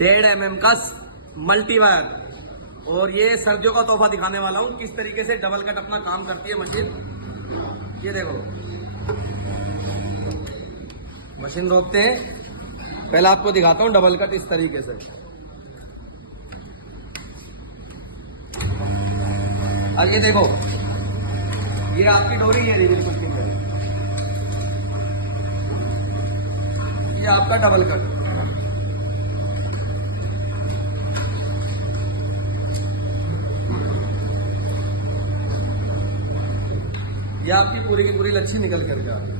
1.5 mm का multi wire. और ये सर्दियों का तोहफा दिखाने वाला हूँ किस तरीके से डबल कट अपना काम करती है मशीन। ये देखो मशीन रोकते हैं, पहले आपको दिखाता हूँ डबल कट इस तरीके से। अब ये देखो, ये आपकी डोरी है बिल्कुल सिंपल, ये आपका डबल कट। ये आपकी पूरी की पूरी लच्छी निकल कर जा रही है।